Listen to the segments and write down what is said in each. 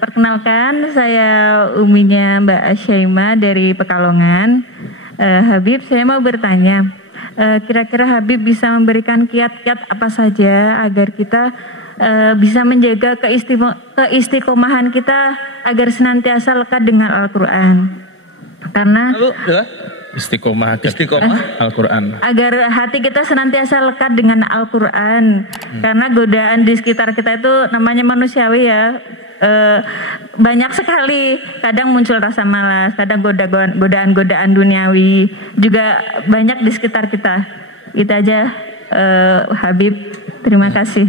Perkenalkan, saya uminya Mbak Asyaima dari Pekalongan. Habib, saya mau bertanya, kira-kira Habib bisa memberikan kiat-kiat apa saja agar kita bisa menjaga keistiqomahan kita agar senantiasa lekat dengan Al-Quran? Karena istiqomah Al-Quran. Agar hati kita senantiasa lekat dengan Al-Quran. Karena godaan di sekitar kita itu namanya manusiawi ya. Banyak sekali. Kadang muncul rasa malas, kadang godaan-godaan duniawi. Juga banyak di sekitar kita. Itu aja Habib. Terima kasih.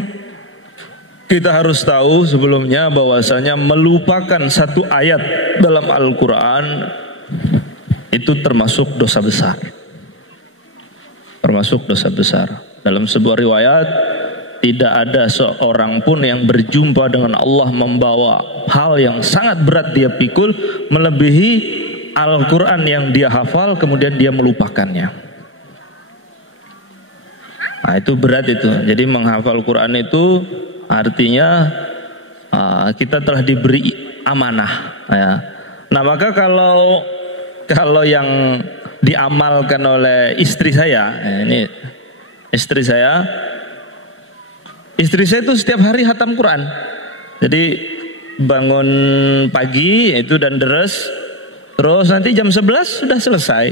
Kita harus tahu sebelumnya bahwasanya melupakan satu ayat dalam Al-Quran itu termasuk dosa besar. Termasuk dosa besar. Dalam sebuah riwayat, tidak ada seorang pun yang berjumpa dengan Allah membawa hal yang sangat berat dia pikul melebihi Al-Quran yang dia hafal kemudian dia melupakannya. Nah, itu berat itu. Jadi menghafal Quran itu artinya kita telah diberi amanah ya. Nah, maka kalau yang diamalkan oleh istri saya, ini istri saya itu setiap hari khatam Quran. Jadi bangun pagi itu dan deres, terus nanti jam 11 sudah selesai.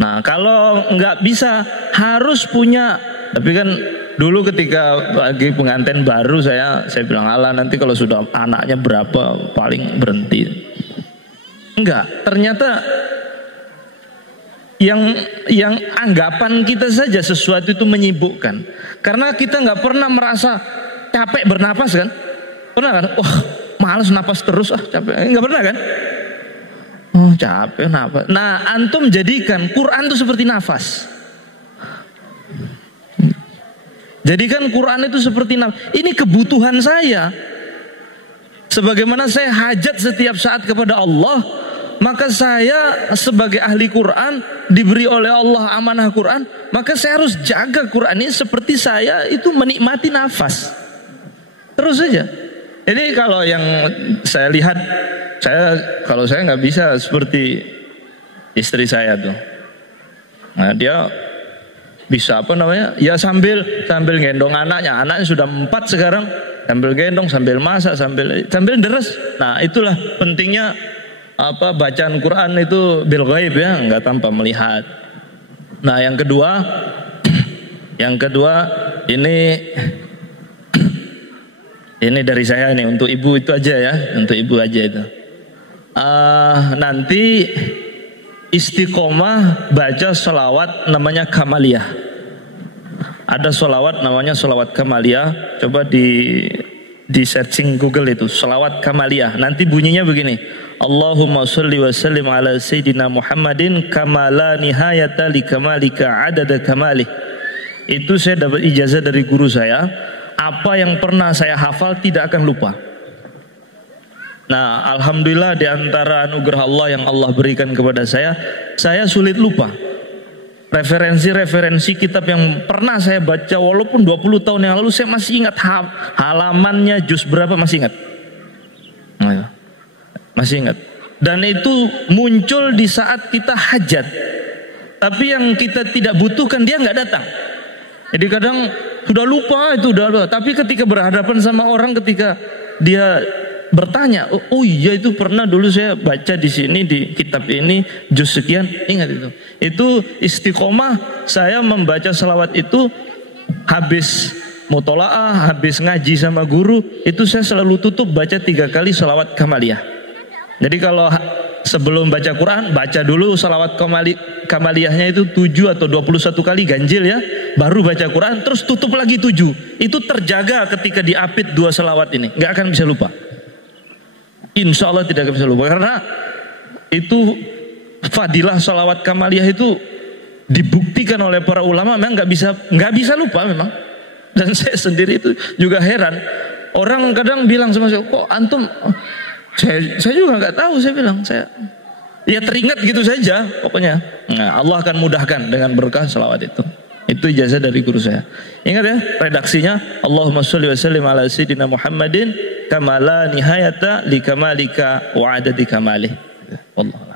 Nah, kalau nggak bisa harus punya, tapi kan dulu ketika bagi pengantin baru saya bilang, alah nanti kalau sudah anaknya berapa paling berhenti. Enggak, ternyata yang anggapan kita saja sesuatu itu menyibukkan. Karena kita nggak pernah merasa capek bernapas kan? Pernah kan? Wah, males napas terus capek. Nggak pernah kan? Oh, capek napas. Nah, antum jadikan Quran itu seperti nafas. Jadikan Quran itu seperti nafas. Ini kebutuhan saya. Sebagaimana saya hajat setiap saat kepada Allah, maka saya sebagai ahli Quran diberi oleh Allah amanah Quran, maka saya harus jaga Quran ini seperti saya itu menikmati nafas. Terus saja. Jadi kalau yang saya lihat, kalau saya nggak bisa seperti istri saya tuh. Nah, dia bisa ya sambil gendong anaknya sudah 4 sekarang, sambil gendong, sambil masak, sambil deres. Nah, itulah pentingnya bacaan Quran itu bil ghaib ya, enggak tanpa melihat. Nah, yang kedua ini dari saya nih untuk ibu itu aja ya, untuk ibu aja itu. Nanti istiqomah baca sholawat namanya Kamaliyah. Ada sholawat namanya sholawat Kamaliyah. Coba di searching Google itu sholawat Kamaliyah. Nanti bunyinya begini. Allahumma sholli wa sallim ala sayyidina Muhammadin kamala nihayata li kamalika adada kamalih. Itu saya dapat ijazah dari guru saya. Apa yang pernah saya hafal tidak akan lupa. Nah, alhamdulillah di antara anugerah Allah yang Allah berikan kepada saya sulit lupa. Referensi kitab yang pernah saya baca walaupun 20 tahun yang lalu saya masih ingat halamannya, juz berapa masih ingat. Masih ingat. Dan itu muncul di saat kita hajat. Tapi yang kita tidak butuhkan dia nggak datang. Jadi kadang sudah lupa itu tapi ketika berhadapan sama orang, ketika dia bertanya, oh iya itu pernah dulu saya baca di sini di kitab ini juz sekian, ingat itu. Itu istiqomah saya membaca selawat itu habis mutolaah, habis ngaji sama guru, itu saya selalu tutup baca 3 kali selawat Kamaliyah. Jadi kalau sebelum baca Quran, baca dulu salawat kamaliyahnya itu 7 atau 21 kali ganjil ya, baru baca Quran, terus tutup lagi 7. Itu terjaga ketika diapit 2 salawat ini, nggak akan bisa lupa. Insya Allah tidak akan bisa lupa, karena itu fadilah salawat kamaliyah itu dibuktikan oleh para ulama, memang nggak bisa lupa memang. Dan saya sendiri itu juga heran, orang kadang bilang sama saya, kok antum saya juga nggak tahu, saya bilang ya teringat gitu saja pokoknya. Nah, Allah akan mudahkan dengan berkah selawat itu Itu ijazah dari guru saya. Ingat ya, redaksinya Allahumma sholli wa sallim ala sayyidina Muhammadin kama la nihayata li kamalika wa adadi kamalih. Allah.